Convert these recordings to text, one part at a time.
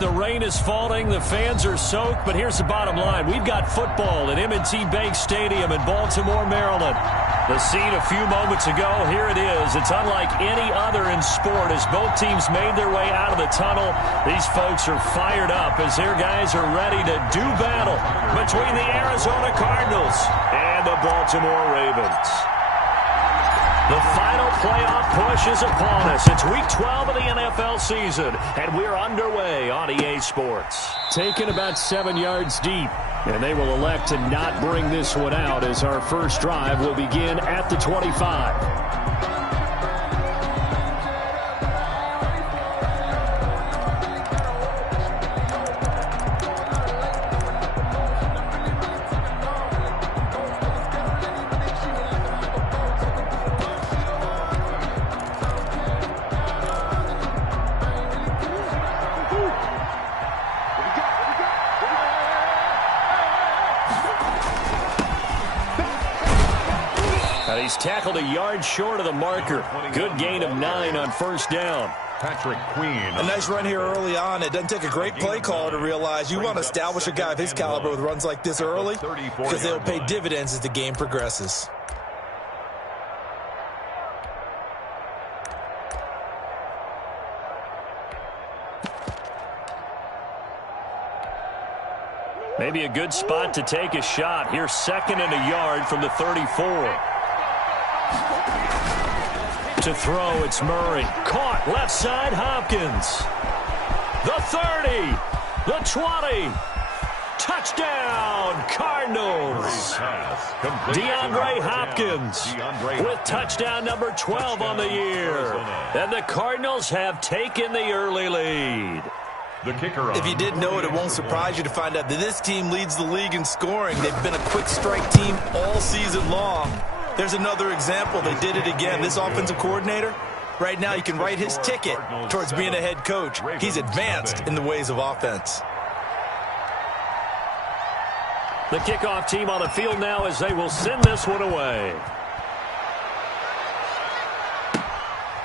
The rain is falling. The fans are soaked. But here's the bottom line. We've got football at M&T Bank Stadium in Baltimore, Maryland. The scene a few moments ago, here it is. It's unlike any other in sport as both teams made their way out of the tunnel. These folks are fired up as their guys are ready to do battle between the Arizona Cardinals and the Baltimore Ravens. The final playoff push is upon us. It's Week 12 of the NFL season, and we're underway on EA Sports. Taken about 7 yards deep, and they will elect to not bring this one out as our first drive will begin at the 25. He's tackled a yard short of the marker. Good gain of 9 on first down. Patrick Queen. A nice run here early on. It doesn't take a great play caller to realize you want to establish a guy of his caliber with runs like this early because they'll pay dividends as the game progresses. Maybe a good spot to take a shot. Here's 2nd and a yard from the 34. To throw, it's Murray. Caught, left side, Hopkins. The 30, the 20. Touchdown, Cardinals. DeAndre Hopkins with touchdown number 12 on the year. And the Cardinals have taken the early lead. The kicker. If you didn't know it, it won't surprise you to find out that this team leads the league in scoring. They've been a quick strike team all season long. There's another example. They did it again. This offensive coordinator, right now you can write his ticket towards being a head coach. He's advanced in the ways of offense. The kickoff team on the field now as they will send this one away.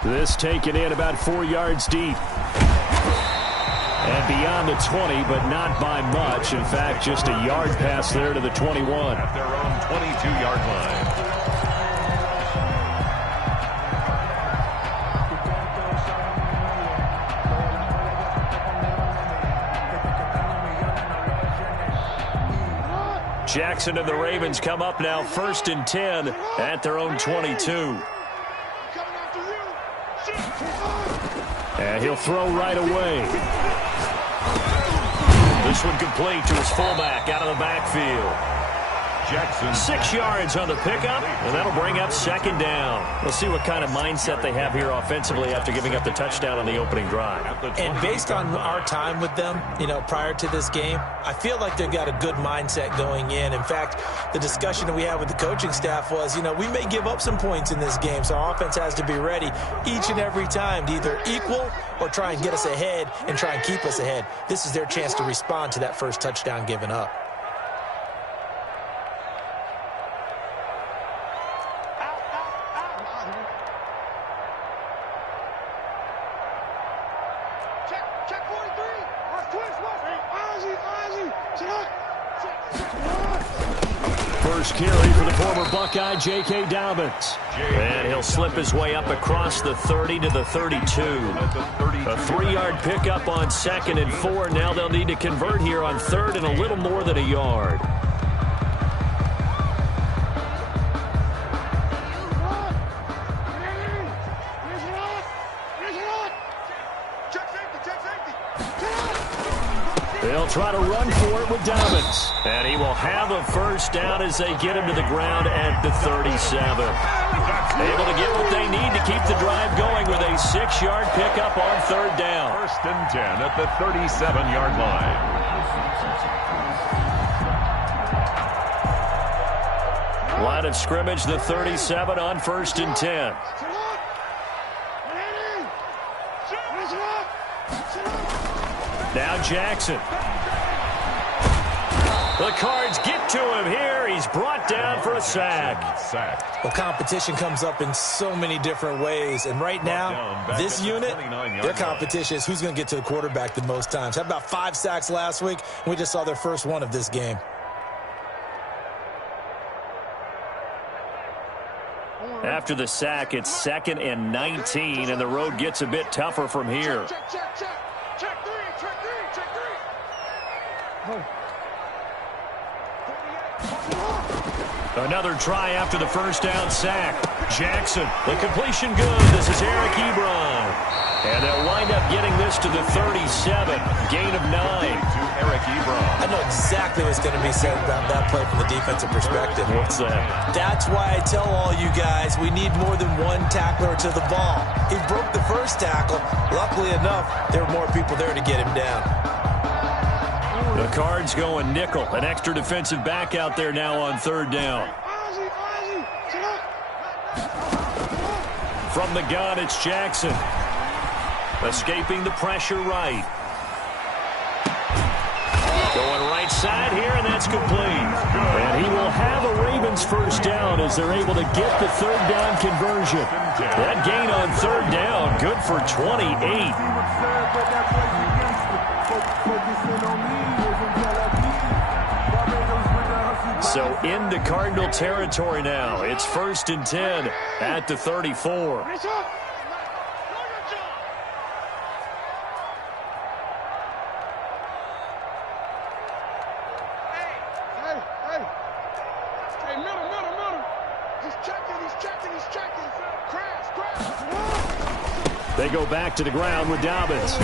This taken in about 4 yards deep. And beyond the 20, but not by much. In fact, just a yard pass there to the 21. At their own 22-yard line. Jackson and the Ravens come up now 1st and 10 at their own 22. And he'll throw right away. This one complete to his fullback out of the backfield. Jackson. 6 yards on the pickup, and that'll bring up 2nd down. We'll see what kind of mindset they have here offensively after giving up the touchdown on the opening drive. And based on our time with them, prior to this game, I feel like they've got a good mindset going in. In fact, the discussion that we had with the coaching staff was, we may give up some points in this game, so our offense has to be ready each and every time to either equal or try and get us ahead and try and keep us ahead. This is their chance to respond to that first touchdown given up. First carry for the former Buckeye, J.K. Dobbins. And he'll slip his way up across the 30 to the 32. A 3-yard pickup on 2nd and 4. Now they'll need to convert here on 3rd and a little more than a yard. They'll try to run for it with Dobbins. And he will have a first down as they get him to the ground at the 37. Able to get what they need to keep the drive going with a 6-yard pickup on 3rd down. 1st and 10 at the 37-yard line. Line of scrimmage, the 37 on 1st and 10. Now Jackson. The Cards get to him here. He's brought down for a sack. Well, competition comes up in so many different ways. And right now, this unit, their competition is who's going to get to the quarterback the most times. Had about 5 sacks last week, and we just saw their first one of this game. After the sack, it's 2nd and 19, and the road gets a bit tougher from here. Check three. Another try after the first down sack. Jackson, the completion good. This is Eric Ebron. And they'll wind up getting this to the 37. Gain of 9. To Eric Ebron. I know exactly what's going to be said about that play from the defensive perspective. What's that? That's why I tell all you guys we need more than one tackler to the ball. He broke the first tackle. Luckily enough, there were more people there to get him down. The Cards going nickel. An extra defensive back out there now on 3rd down. From the gun, it's Jackson. Escaping the pressure right. Going right side here, and that's complete. And he will have a Ravens first down as they're able to get the 3rd down conversion. That gain on 3rd down, good for 28. So into Cardinal territory now. It's 1st and 10 at the 34. They go back to the ground with Dobbins.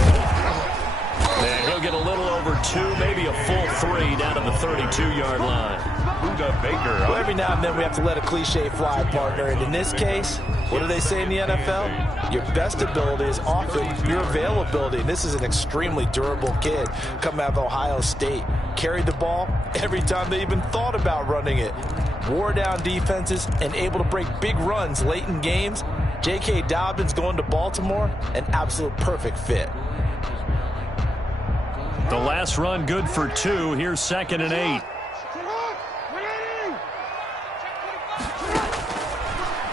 And he'll get a little over 2, maybe a full 3 down to the 32-yard line. Well, every now and then we have to let a cliche fly, partner. And in this case, what do they say in the NFL? Your best ability is often your availability. And this is an extremely durable kid coming out of Ohio State. Carried the ball every time they even thought about running it. Wore down defenses and able to break big runs late in games. J.K. Dobbins going to Baltimore, an absolute perfect fit. The last run good for 2. Here's 2nd and 8.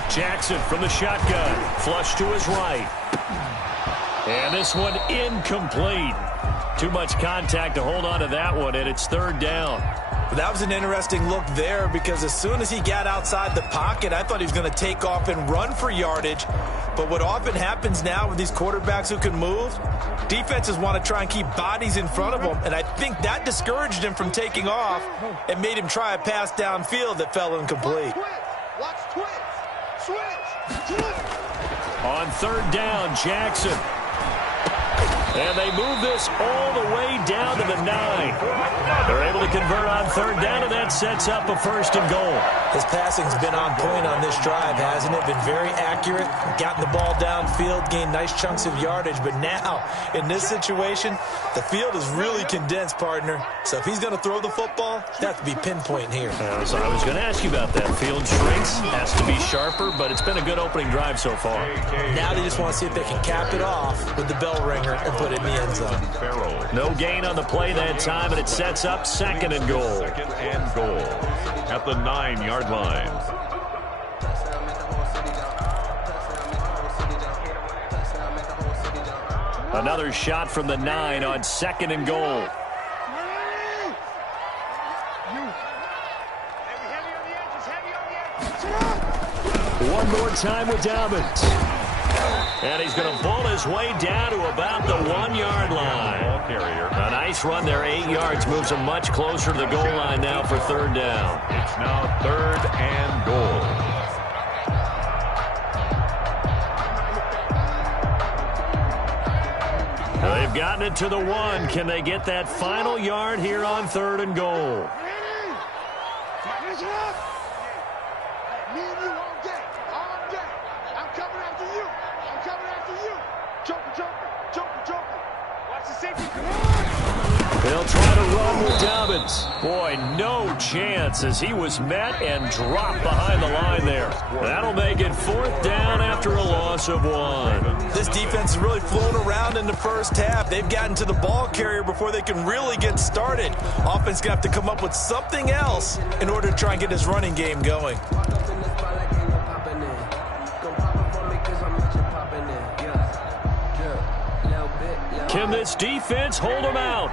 Jackson from the shotgun. Flush to his right. And this one incomplete. Too much contact to hold on to that one, and it's 3rd down. That was an interesting look there because as soon as he got outside the pocket, I thought he was going to take off and run for yardage. But what often happens now with these quarterbacks who can move, defenses want to try and keep bodies in front of them, and I think that discouraged him from taking off and made him try a pass downfield that fell incomplete. On 3rd down, Jackson. And they move this all the way down to the 9. They're able to convert on 3rd down, and that sets up a 1st and goal. His passing's been on point on this drive, hasn't it? Been very accurate, gotten the ball downfield, gained nice chunks of yardage. But now, in this situation, the field is really condensed, partner. So if he's going to throw the football, that has to be pinpoint here. So I was going to ask you about that. Field shrinks, has to be sharper, but it's been a good opening drive so far. Now they just want to see if they can cap it off with the bell ringer and put it in the end zone. No gain on the play that time, and it sets up 2nd and goal. 2nd and goal at the 9-yard line. Another shot from the 9 on 2nd and goal. One more time with Dobbins. And he's going to bull his way down to about the 1-yard line. A nice run there, 8 yards. Moves him much closer to the goal line now for 3rd down. It's now 3rd and goal. They've gotten it to the 1. Can they get that final yard here on 3rd and goal? They'll try to run with Dobbins. Boy, no chance as he was met and dropped behind the line there. That'll make it 4th down after a loss of 1. This defense has really flown around in the first half. They've gotten to the ball carrier before they can really get started. Offense going to have to come up with something else in order to try and get this running game going. Can this defense hold them out?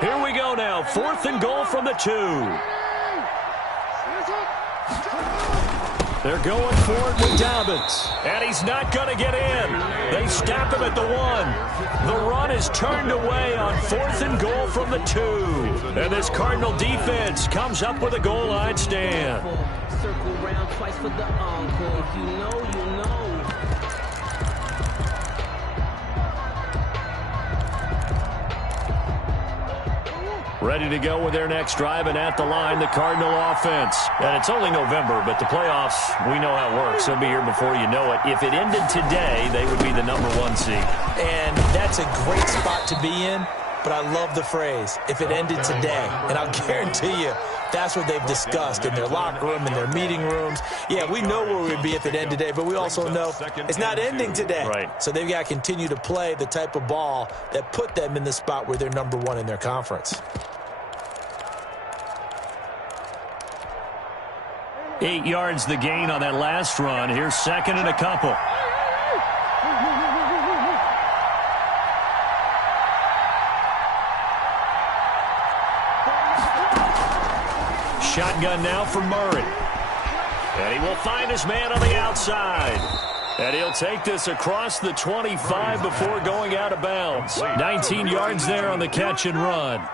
Here we go now. 4th and goal from the 2. They're going for it with Dobbins. And he's not going to get in. They stop him at the 1. The run is turned away on 4th and goal from the 2. And this Cardinal defense comes up with a goal line stand. Circle round twice for the encore. If you know, you know. Ready to go with their next drive, and at the line, the Cardinal offense. And it's only November, but the playoffs, we know how it works. They'll be here before you know it. If it ended today, they would be the #1 seed. And that's a great spot to be in, but I love the phrase, if it ended today. And I'll guarantee you, that's what they've discussed in their locker room, in their meeting rooms. Yeah, we know where we'd be if it ended today, but we also know it's not ending today. Right. So they've got to continue to play the type of ball that put them in the spot where they're #1 in their conference. 8 yards the gain on that last run. Here's 2nd and a couple. Shotgun now for Murray. And he will find his man on the outside. And he'll take this across the 25 before going out of bounds. 19 yards there on the catch and run.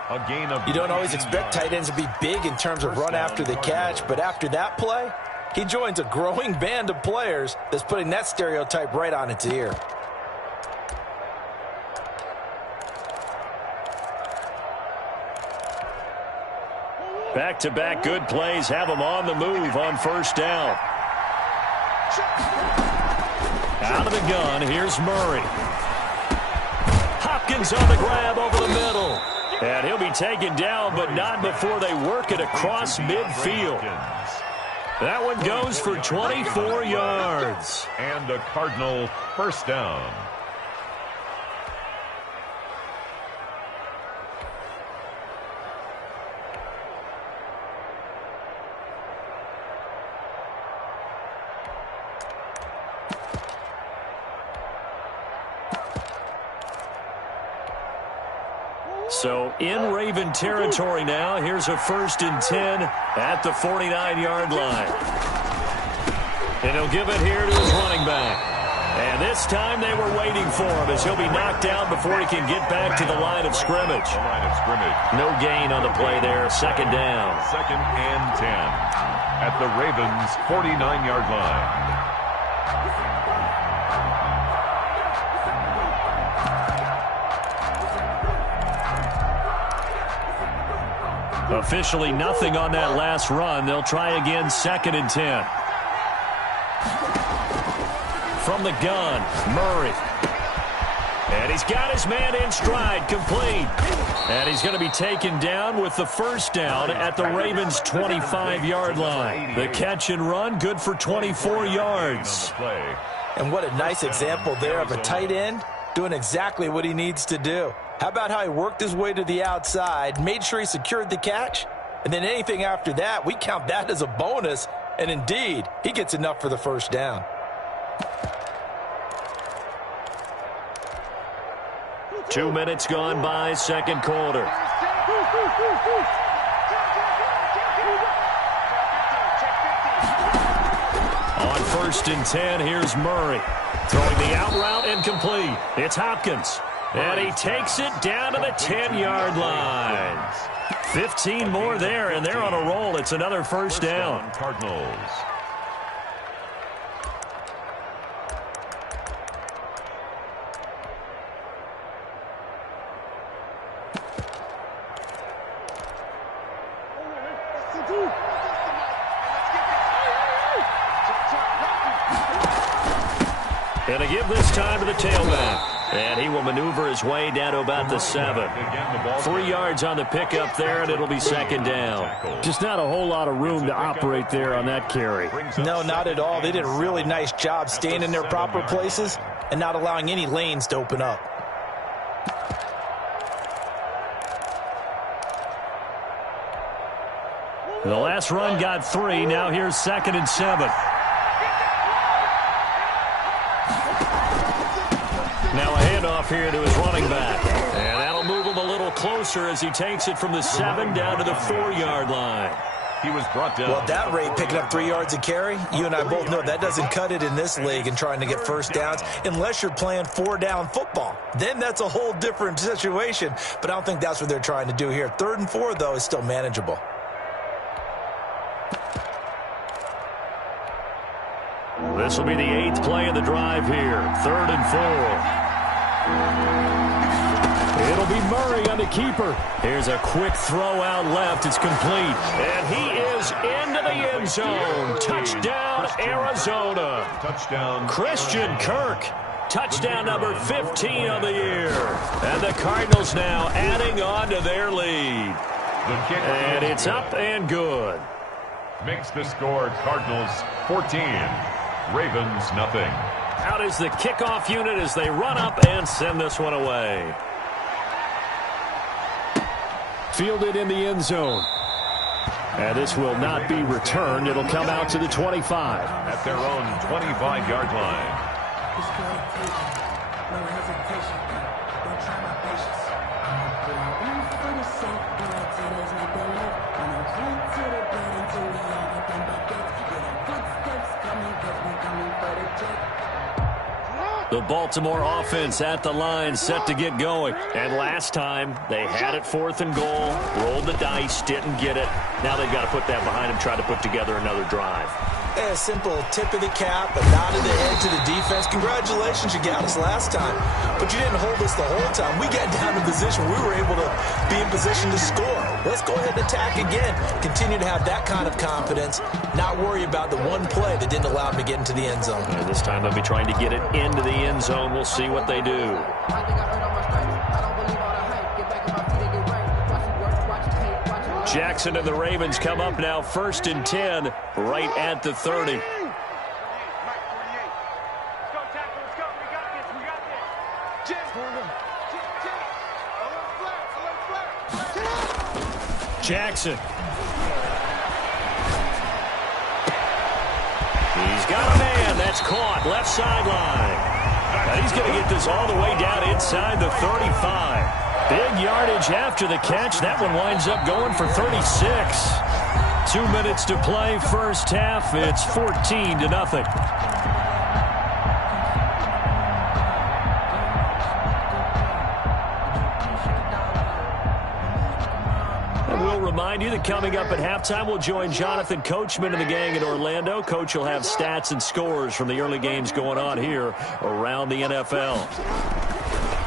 You don't always expect tight ends to be big in terms of run after the catch, but after that play, he joins a growing band of players that's putting that stereotype right on its ear. Back-to-back good plays have him on the move on 1st down. Out of the gun, here's Murray. Hopkins on the grab over the middle. And he'll be taken down, but not before they work it across midfield. That one goes for 24 yards. And a Cardinal 1st down. So in Raven territory now. Here's a 1st and 10 at the 49-yard line. And he'll give it here to his running back. And this time they were waiting for him as he'll be knocked down before he can get back to the line of scrimmage. No gain on the play there. 2nd down. 2nd and 10 at the Ravens' 49-yard line. Officially nothing on that last run. They'll try again, 2nd and 10. From the gun, Murray. And he's got his man in stride, complete. And he's going to be taken down with the 1st down at the Ravens' 25-yard line. The catch and run, good for 24 yards. And what a nice example there of a tight end doing exactly what he needs to do. How about how he worked his way to the outside, made sure he secured the catch, and then anything after that, we count that as a bonus. And indeed, he gets enough for the 1st down. Two minutes gone by, 2nd quarter. On 1st and 10, here's Murray. Throwing the out route incomplete. It's Hopkins. And he takes it down to the 10-yard line. 15 more there, and they're on a roll. It's another 1st down. Cardinals. And to give this time to the tailback. And he will maneuver his way down to about the 7. 3 yards on the pickup there, and it'll be second down. Just not a whole lot of room to operate there on that carry. No, not at all. They did a really nice job staying in their proper places and not allowing any lanes to open up. The last run got 3. Now here's 2nd and 7. Now a handoff here to his running back. And that'll move him a little closer as he takes it from the 7 down to the 4-yard line. He was brought down. Well, at that rate, picking up 3 yards a carry, you and I both know that doesn't cut it in this league and trying to get first downs unless you're playing 4-down football. Then that's a whole different situation, but I don't think that's what they're trying to do here. 3rd and 4, though, is still manageable. This will be the 8th play of the drive here. 3rd and 4. It'll be Murray on the keeper. Here's a quick throw out left. It's complete. And he is into the end zone. Touchdown, Arizona. Touchdown. Christian Kirk. Touchdown number 15 of the year. And the Cardinals now adding on to their lead. And it's up and good. Makes the score Cardinals 14. Ravens nothing. Out is the kickoff unit as they run up and send this one away. Fielded in the end zone. And this will not be returned. It'll come out to the 25. At their own 25-yard line. The Baltimore offense at the line, set to get going. And last time, they had it 4th and goal, rolled the dice, didn't get it. Now they've got to put that behind them, try to put together another drive. A simple tip of the cap, a nod of the head to the defense. Congratulations, you got us last time. But you didn't hold us the whole time. We got down to position. We were able to be in position to score. Let's go ahead and attack again. Continue to have that kind of confidence. Not worry about the one play that didn't allow them to get into the end zone. And this time they'll be trying to get it into the end zone. We'll see what they do. Jackson and the Ravens come up now 1st and 10 right at the 30. Jackson. He's got a man. That's caught. Left sideline. And he's going to get this all the way down inside the 35. Big yardage after the catch. That one winds up going for 36. 2 minutes to play first half. It's 14-0. And we'll remind you that coming up at halftime, we'll join Jonathan Coachman and the gang in Orlando. Coach will have stats and scores from the early games going on here around the NFL.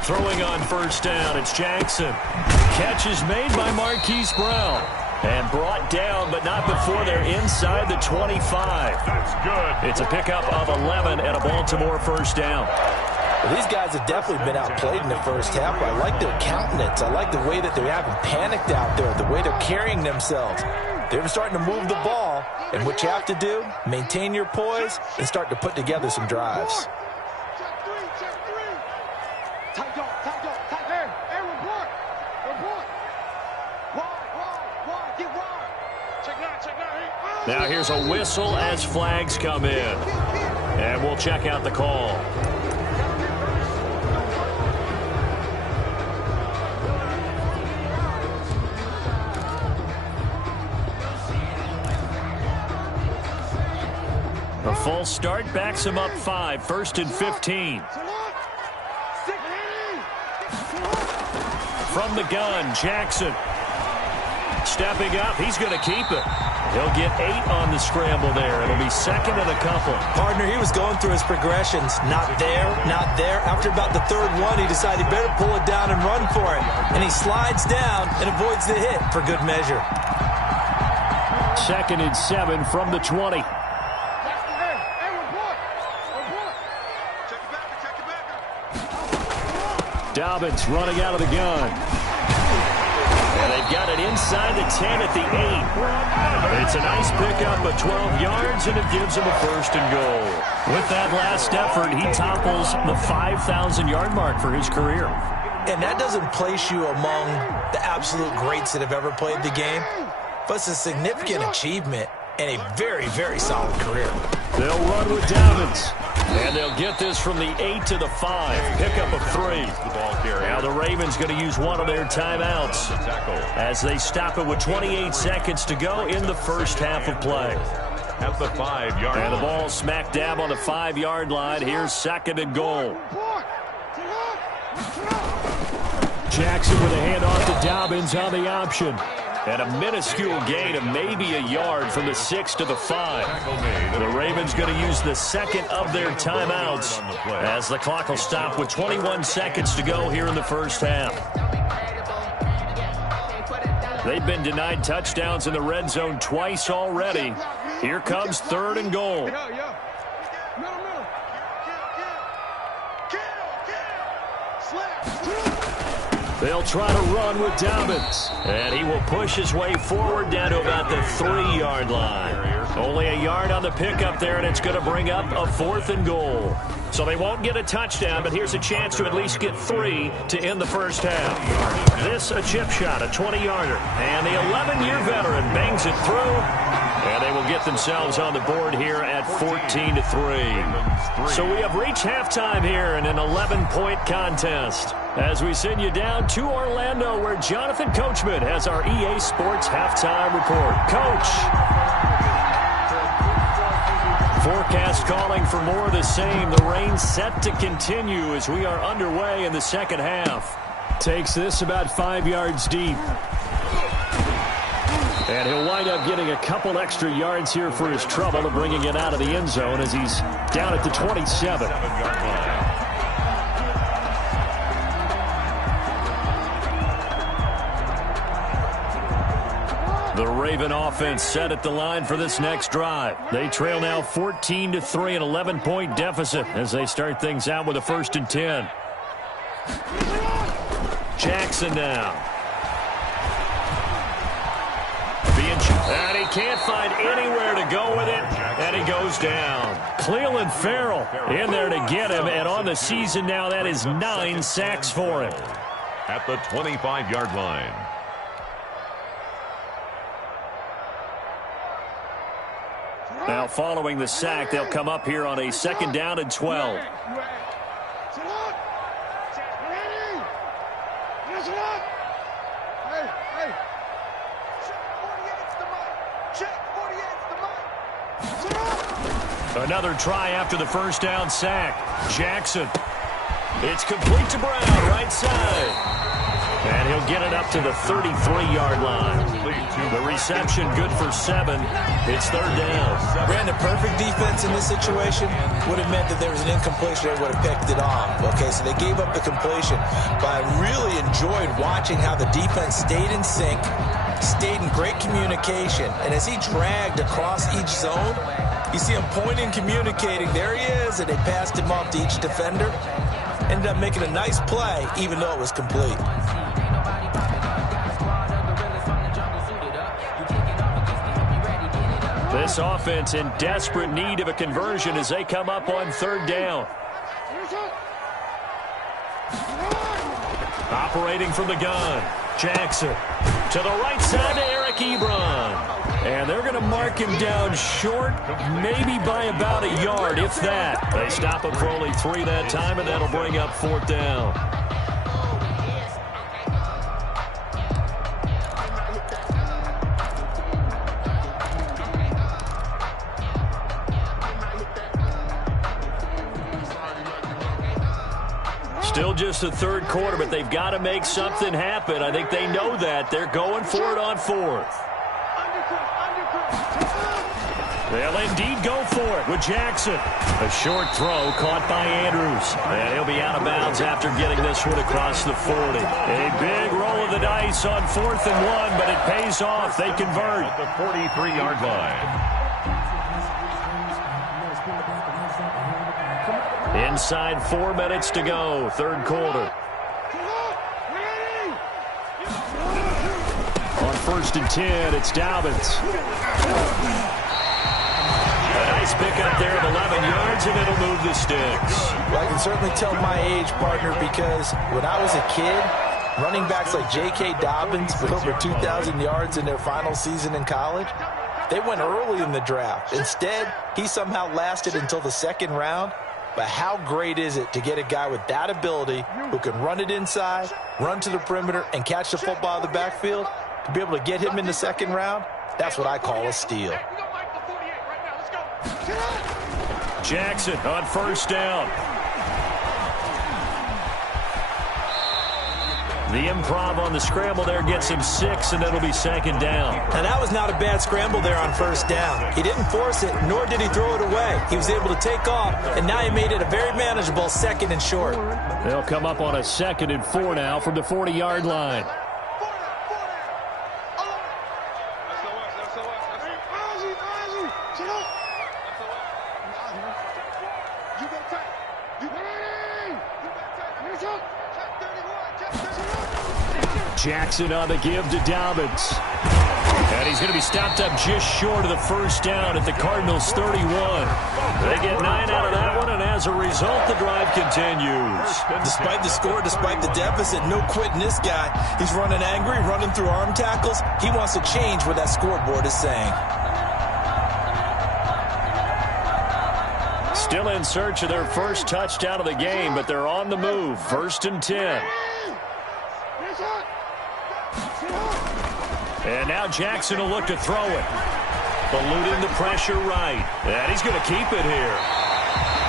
Throwing on first down, it's Jackson. Catch is made by Marquise Brown. And brought down, but not before they're inside the 25. That's good. It's a pickup of 11 and a Baltimore first down. Well, these guys have definitely been outplayed in the first half. I like their countenance. I like the way that they haven't panicked out there, the way they're carrying themselves. They're starting to move the ball, and what you have to do, maintain your poise and start to put together some drives. Now here's a whistle as flags come in. And we'll check out the call. A false start backs him up 5, 1st and 15. From the gun, Jackson. Stepping up, he's going to keep it. He'll get 8 on the scramble there. It'll be 2nd and a couple. Partner, he was going through his progressions. Not there, not there. After about the 3rd one, he decided he better pull it down and run for it. And he slides down and avoids the hit for good measure. 2nd and 7 from the 20. Dobbins running out of the gun. And they've got it inside the 10 at the 8. It's a nice pickup of 12 yards, and it gives him a first and goal. With that last effort, he topples the 5,000-yard mark for his career. And that doesn't place you among the absolute greats that have ever played the game, but it's a significant achievement and a very, very solid career. They'll run with Dobbins. And they'll get this from the 8 to the 5. Pickup of 3. Now the Ravens going to use one of their timeouts as they stop it with 28 seconds to go in the first half of play. At the 5-yard line. And the ball smack dab on the 5-yard line. Here's second and goal. Jackson with a handoff to Dobbins on the option. And a minuscule gain of maybe a yard from the 6 to the 5. The Ravens going to use the second of their timeouts as the clock will stop with 21 seconds to go here in the first half. They've been denied touchdowns in the red zone twice already. Here comes third and goal. They'll try to run with Dobbins. And he will push his way forward down to about the 3-yard line. Only a yard on the pickup there, and it's going to bring up a fourth and goal. So they won't get a touchdown, but here's a chance to at least get 3 to end the first half. This a chip shot, a 20-yarder. And the 11-year veteran bangs it through. And they will get themselves on the board here at 14-3. So we have reached halftime here in an 11-point contest as we send you down to Orlando, where Jonathan Coachman has our EA Sports halftime report. Coach. Forecast calling for more of the same. The rain set to continue as we are underway in the second half. Takes this about 5 yards deep. And he'll wind up getting a couple extra yards here for his trouble of bringing it out of the end zone as he's down at the 27. The Raven offense set at the line for this next drive. They trail now 14-3, an 11-point deficit as they start things out with a 1st and 10. Jackson now. And he can't find anywhere to go with it, and he goes down. Cleveland Farrell in there to get him, and on the season now, that is 9 sacks for him. At the 25-yard line. Now following the sack, they'll come up here on a 2nd down and 12. Another try after the 1st down sack. Jackson. It's complete to Brown, right side. And he'll get it up to the 33-yard line. The reception good for 7. It's 3rd down. Brandon, perfect defense in this situation would have meant that there was an incompletion. They would have picked it off. Okay, so they gave up the completion. But I really enjoyed watching how the defense stayed in sync, stayed in great communication. And as he dragged across each zone, you see him pointing, communicating. There he is, and they passed him off to each defender. Ended up making a nice play, even though it was complete. This offense in desperate need of a conversion as they come up on 3rd down. Operating from the gun. Jackson to the right side to Eric Ebron. And they're going to mark him down short, maybe by about a yard, if that. They stop him for only 3 that time, and that'll bring up 4th down. Still just the 3rd quarter, but they've got to make something happen. I think they know that. They're going for it on 4th. They'll indeed go for it with Jackson. A short throw caught by Andrews. And he'll be out of bounds after getting this one across the 40. A big roll of the dice on 4th and 1, but it pays off. They convert. At the 43-yard line. Inside 4 minutes to go, 3rd quarter. first and 10. It's Dobbins. A nice pickup there of 11 yards, and it'll move the sticks. Well, I can certainly tell my age, partner, because when I was a kid, running backs like J.K. Dobbins with over 2,000 yards in their final season in college, they went early in the draft. Instead, he somehow lasted until the second round. But how great is it to get a guy with that ability who can run it inside, run to the perimeter, and catch the football in the backfield? To be able to get him in the second round, that's what I call a steal. Jackson on first down. The improv on the scramble there gets him 6, and it'll be second down. And that was not a bad scramble there on first down. He didn't force it, nor did he throw it away. He was able to take off, and now he made it a very manageable second and short. They'll come up on a 2nd and 4 now from the 40-yard line. Jackson on the give to Dobbins. And he's going to be stopped up just short of the first down at the Cardinals' 31. They get 9 out of that one, and as a result, the drive continues. Despite the score, despite the deficit, no quitting this guy. He's running angry, running through arm tackles. He wants to change what that scoreboard is saying. Still in search of their first touchdown of the game, but they're on the move. 1st and 10. And now Jackson will look to throw it. Eluding the pressure right. And he's going to keep it here.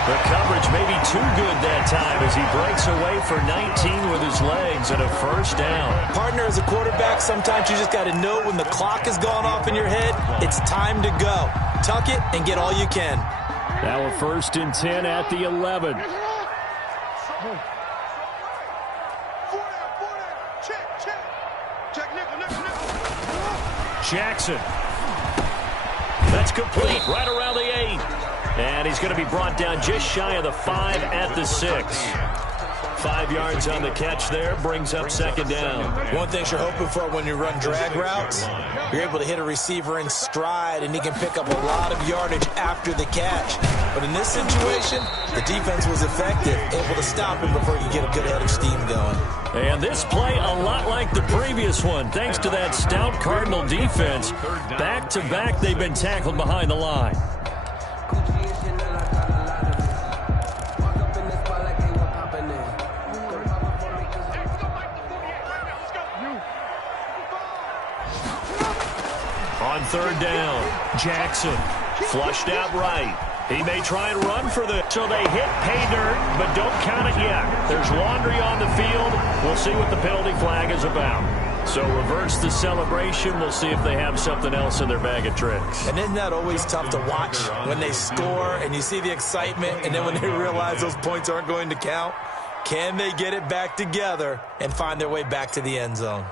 The coverage may be too good that time as he breaks away for 19 with his legs and a first down. Partner, as a quarterback, sometimes you just got to know when the clock has gone off in your head, it's time to go. Tuck it and get all you can. Now a 1st and 10 at the 11. Jackson. That's complete right around the 8. And he's going to be brought down just shy of the 5 at the 6. 5 yards on the catch there, brings up second down. One thing you're hoping for when you run drag routes, you're able to hit a receiver in stride, and he can pick up a lot of yardage after the catch. But in this situation, the defense was effective, able to stop him before you get a good head of steam going. And this play a lot like the previous one, thanks to that stout Cardinal defense. Back-to-back, they've been tackled behind the line. On third down, Jackson flushed out right. He may try and run for the... So they hit pay dirt, but don't count it yet. There's laundry on the field. We'll see what the penalty flag is about. So reverse the celebration. We'll see if they have something else in their bag of tricks. And isn't that always tough to watch when they score and you see the excitement, and then when they realize those points aren't going to count? Can they get it back together and find their way back to the end zone?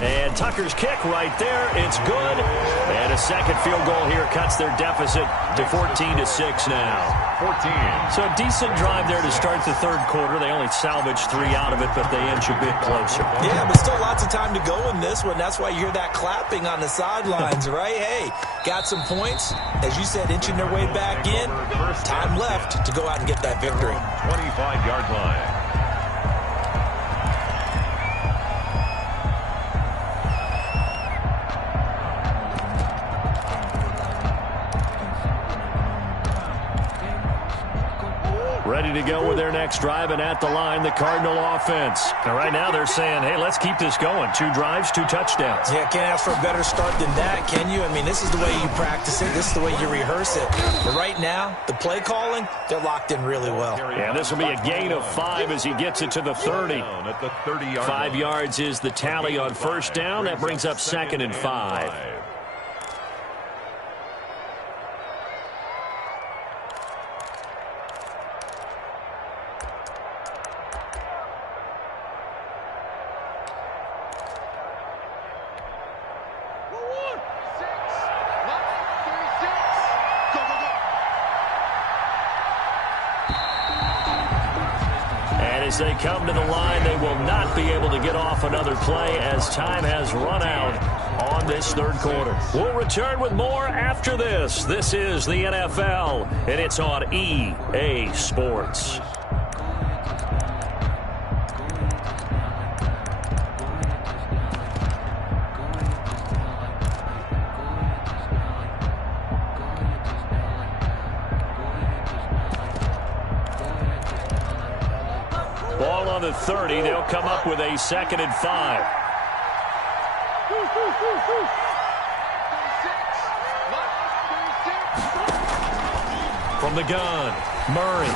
And Tucker's kick right there. It's good. And a second field goal here cuts their deficit to 14-6 now. 14. So a decent drive there to start the third quarter. They only salvaged 3 out of it, but they inch a bit closer. Yeah, but still lots of time to go in this one. That's why you hear that clapping on the sidelines, right? Hey, got some points. As you said, inching their way back in. Time left to go out and get that victory. 25-yard line. Ready to go with their next drive, and at the line, the Cardinal offense. And right now they're saying, hey, let's keep this going. 2 drives, 2 touchdowns. Yeah, can't ask for a better start than that, can you? I mean, this is the way you practice it. This is the way you rehearse it. But right now, the play calling, they're locked in really well. Yeah, this will be a gain of 5 as he gets it to the 30. At the 30-yard 5 yards is the tally on first down. That brings up 2nd and 5. As they come to the line, they will not be able to get off another play as time has run out on this third quarter. We'll return with more after this. This is the NFL, and it's on EA Sports. Ball on the 30. They'll come up with a 2nd and 5. From the gun, Murray.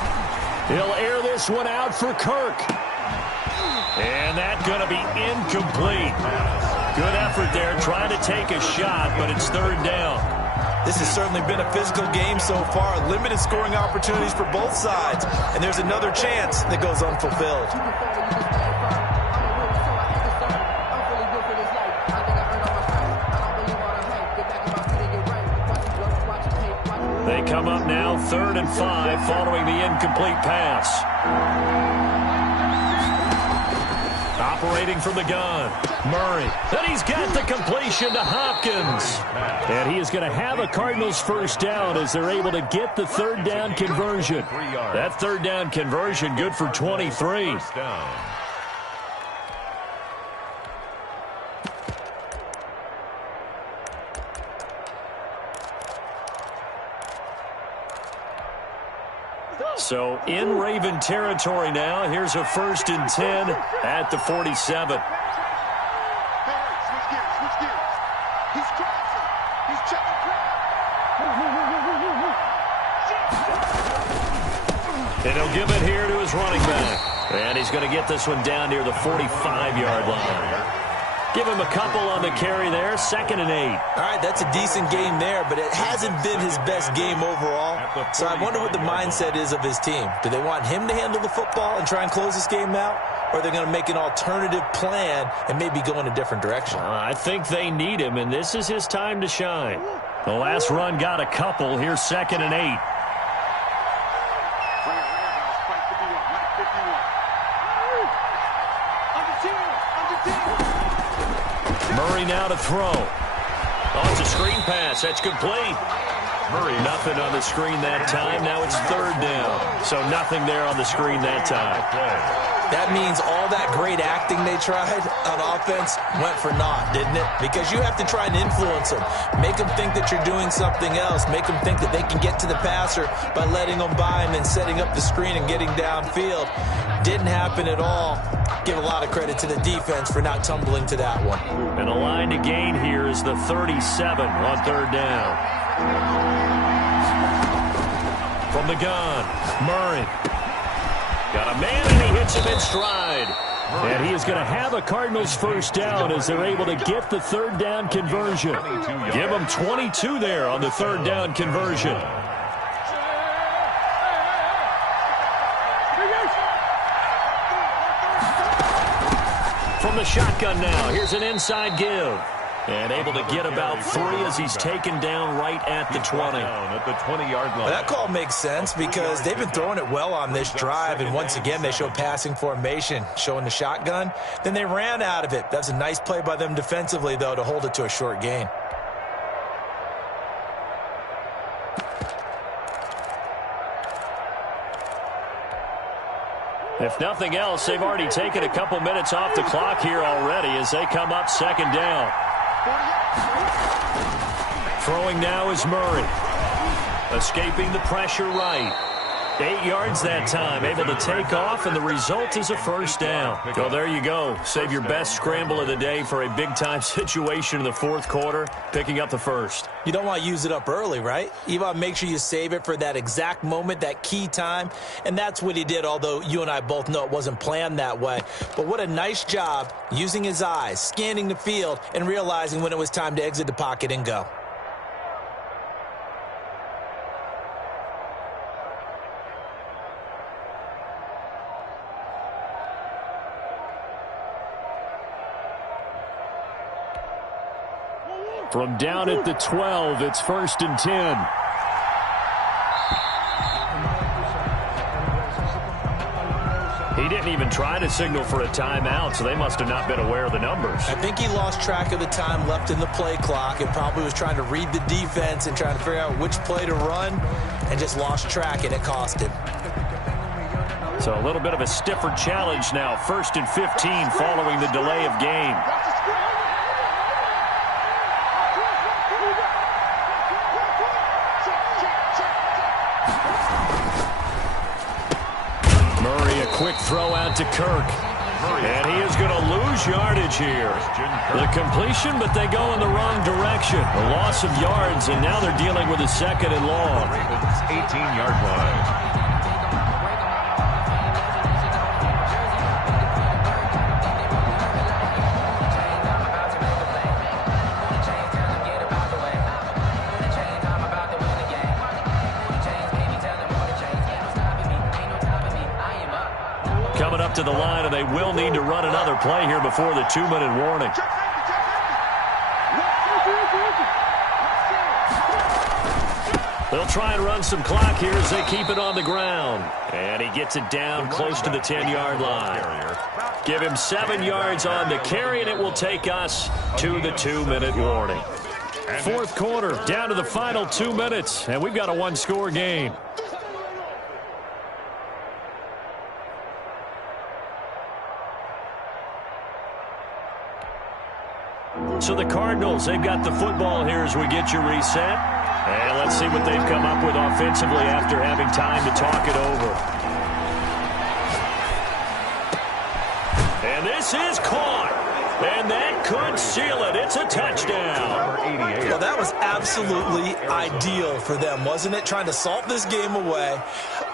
He'll air this one out for Kirk. And that's going to be incomplete. Good effort there trying to take a shot, but it's 3rd down. This has certainly been a physical game so far. Limited scoring opportunities for both sides. And there's another chance that goes unfulfilled. They come up now 3rd and 5 following the incomplete pass. Operating from the gun, Murray. Then he's got the completion to Hopkins. And he is going to have a Cardinals 1st down as they're able to get the 3rd down conversion. That 3rd down conversion good for 23. So in Raven territory now. Here's a 1st and 10 at the 47. And he'll give it here to his running back. And he's going to get this one down near the 45-yard line. Give him a couple on the carry there. 2nd and 8. All right, that's a decent game there, but it hasn't been his best game overall. So I wonder what the mindset is of his team. Do they want him to handle the football and try and close this game out? Or are they going to make an alternative plan and maybe go in a different direction? I think they need him, and this is his time to shine. The last run got a couple. Here's 2nd and 8. Murray now to throw. Oh, it's a screen pass. That's complete. Murray, nothing on the screen that time. Now it's 3rd down. So nothing there on the screen that time. That means all that great acting they tried on offense went for naught, didn't it? Because you have to try and influence them. Make them think that you're doing something else. Make them think that they can get to the passer by letting them by and then setting up the screen and getting downfield. Didn't happen at all. Give a lot of credit to the defense for not tumbling to that one. And a line to gain here is the 37 on 3rd down. From the gun, Murray. Got a man, and he hits him in stride. And he is going to have a Cardinals 1st down as they're able to get the 3rd down conversion. Give them 22 there on the 3rd down conversion. From the shotgun now, here's an inside give. And able to get about 3 as he's taken down right at the 20. At the 20-yard line. Well, that call makes sense because they've been throwing it well on this drive, and once again they show passing formation, showing the shotgun. Then they ran out of it. That's a nice play by them defensively, though, to hold it to a short gain. If nothing else, they've already taken a couple minutes off the clock here already as they come up 2nd down. Throwing now is Murray. Escaping the pressure right. 8 yards that time, able to take off, and the result is a 1st down. Well, there you go. Save your best scramble of the day for a big-time situation in the 4th quarter, picking up the 1st. You don't want to use it up early, right? You want to make sure you save it for that exact moment, that key time, and that's what he did, although you and I both know it wasn't planned that way. But what a nice job using his eyes, scanning the field, and realizing when it was time to exit the pocket and go. From down at the 12, it's 1st and 10. He didn't even try to signal for a timeout, so they must have not been aware of the numbers. I think he lost track of the time left in the play clock and probably was trying to read the defense and trying to figure out which play to run and just lost track, and it cost him. So a little bit of a stiffer challenge now. 1st and 15 following the delay of game. Murray, a quick throw out to Kirk. And he is going to lose yardage here. The completion, but they go in the wrong direction. A loss of yards, and now they're dealing with a 2nd and long. Ravens 18-yard line. Coming up to the line, and they will need to run another play here before the 2-minute warning. They'll try and run some clock here as they keep it on the ground. And he gets it down close to the 10-yard line. Give him 7 yards on the carry, and it will take us to the 2-minute warning. 4th quarter, down to the final 2 minutes, and we've got a 1-score game. So the Cardinals, they've got the football here as we get you reset. And let's see what they've come up with offensively after having time to talk it over. And this is caught. And that could seal it. It's a touchdown. Well, that was absolutely ideal for them, wasn't it? Trying to salt this game away.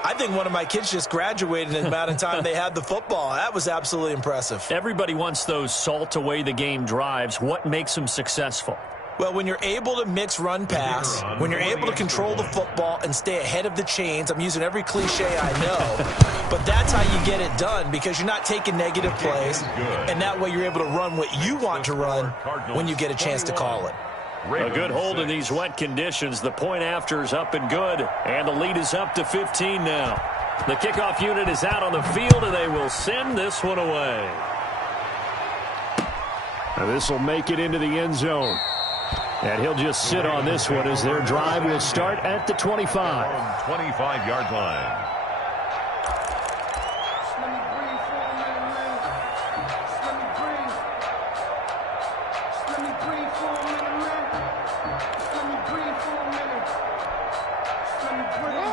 I think one of my kids just graduated in the amount of time they had the football. That was absolutely impressive. Everybody wants those salt away the game drives. What makes them successful? Well, when you're able to mix run-pass, when you're able to control the football and stay ahead of the chains, I'm using every cliche I know, but that's how you get it done because you're not taking negative plays, and that way you're able to run what you want to run when you get a chance to call it. A good hold in these wet conditions. The point after is up and good, and the lead is up to 15 now. The kickoff unit is out on the field, and they will send this one away. And this will make it into the end zone. And he'll just sit on this one as their drive will start at the 25. 25-yard line.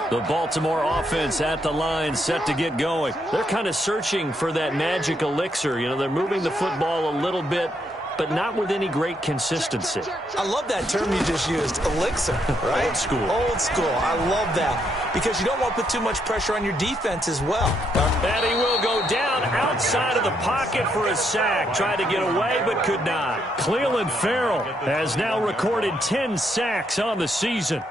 The Baltimore offense at the line, set to get going. They're kind of searching for that magic elixir. You know, they're moving the football a little bit, but not with any great consistency. I love that term you just used, elixir, right? Old school. Old school. I love that because you don't want to put too much pressure on your defense as well. And he will go down outside of the pocket for a sack. Tried to get away, but could not. Cleveland Farrell has now recorded 10 sacks on the season.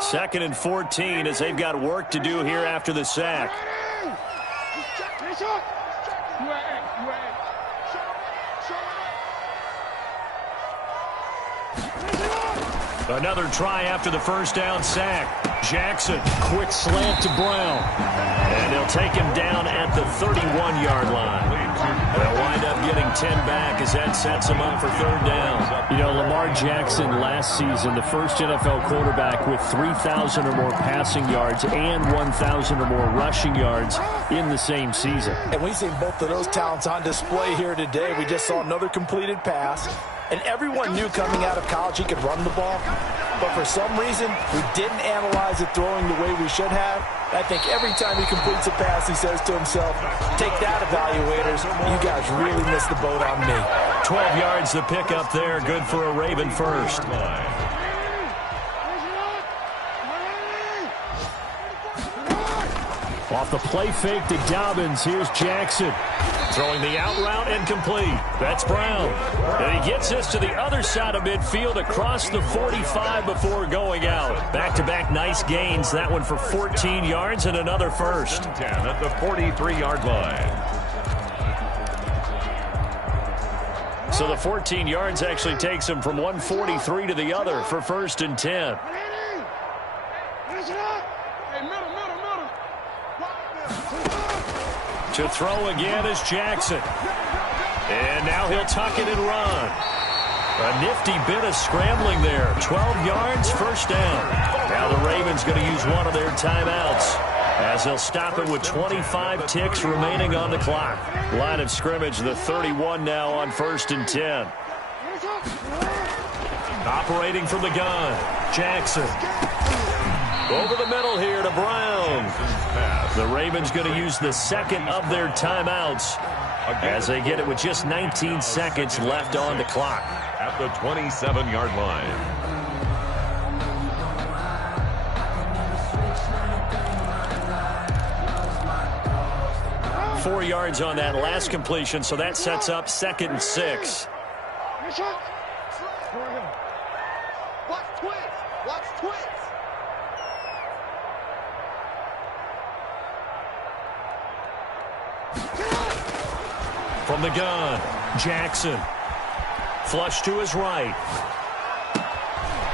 Second and 14 as they've got work to do here after the sack. Another try after the first down sack. Jackson, quick slant to Brown. And they'll take him down at the 31-yard line. They'll wind up getting 10 back as that sets him up for third down. You know, Lamar Jackson last season, the first NFL quarterback with 3,000 or more passing yards and 1,000 or more rushing yards in the same season. And we've seen both of those talents on display here today. We just saw another completed pass. And everyone knew coming out of college he could run the ball. But for some reason, we didn't analyze it throwing the way we should have. I think every time he completes a pass, he says to himself, take that, evaluators. You guys really missed the boat on me. 12 yards to pick up there. Good for a Raven first. Off the play fake to Dobbins. Here's Jackson. Throwing the out route and complete. That's Brown. And he gets this to the other side of midfield across the 45 before going out. Back-to-back nice gains. That one for 14 yards and another first. 10 at the 43-yard line. So the 14 yards actually takes him from 143 to the other for 1st and 10. To throw again is Jackson. And now he'll tuck it and run. A nifty bit of scrambling there. 12 yards, 1st down. Now the Ravens going to use one of their timeouts, as they'll stop it with 25 ticks remaining on the clock. Line of scrimmage, the 31 now on 1st and 10. Operating from the gun, Jackson. Over the middle here to Brown. The Ravens going to use the second of their timeouts as they get it with just 19 seconds left on the clock. At the 27-yard line. 4 yards on that last completion, so that sets up 2nd and 6. Watch twins. Watch twins. From the gun, Jackson. Flush to his right.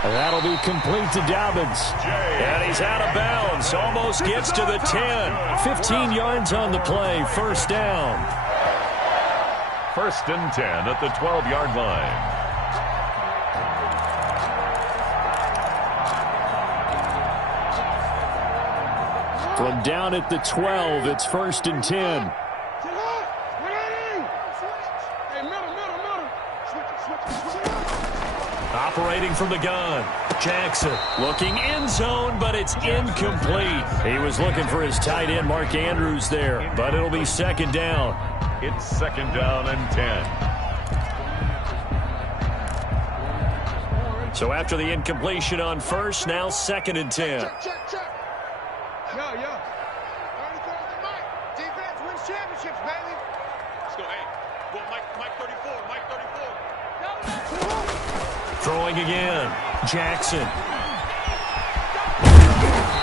That'll be complete to Dobbins. And he's out of bounds. Almost gets to the 10. 15 yards on the play. 1st down. 1st and 10 at the 12-yard line. From down at the 12, it's 1st and 10. Operating from the gun, Jackson looking end zone, but it's incomplete. He was looking for his tight end, Mark Andrews, there, but it'll be 2nd down. It's 2nd down and 10. So after the incompletion on 1st, now 2nd and 10. Check. Yeah. Defense wins championships, baby. Let's go, hey. Go, Mike 34. Mike 34. Throwing again, Jackson.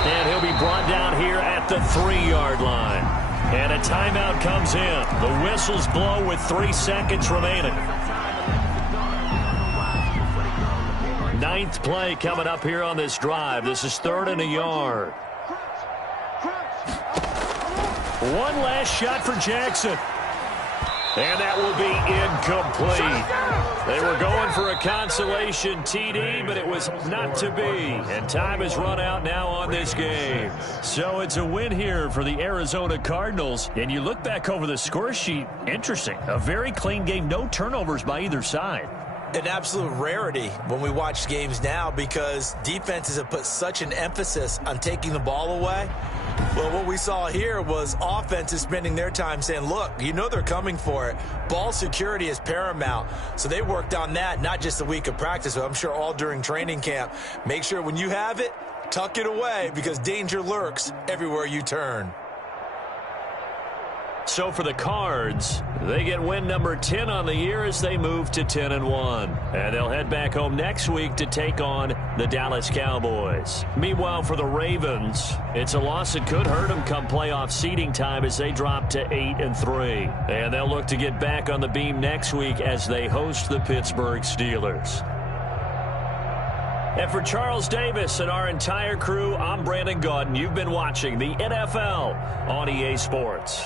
And he'll be brought down here at the 3-yard line. And a timeout comes in. The whistles blow with 3 seconds remaining. 9th play coming up here on this drive. This is 3rd and a yard. One last shot for Jackson. And that will be incomplete. They were going for a consolation TD, but it was not to be. And time has run out now on this game. So it's a win here for the Arizona Cardinals. And you look back over the score sheet, interesting. A very clean game, no turnovers by either side. An absolute rarity when we watch games now, because defenses have put such an emphasis on taking the ball away. Well, what we saw here was offenses spending their time saying, look, you know they're coming for it. Ball security is paramount. So they worked on that, not just a week of practice, but I'm sure all during training camp. Make sure when you have it, tuck it away, because danger lurks everywhere you turn. So for the Cards, they get win number 10 on the year as they move to 10-1. And they'll head back home next week to take on the Dallas Cowboys. Meanwhile, for the Ravens, it's a loss that could hurt them come playoff seeding time as they drop to 8-3. And they'll look to get back on the beam next week as they host the Pittsburgh Steelers. And for Charles Davis and our entire crew, I'm Brandon Gaudin. You've been watching the NFL on EA Sports.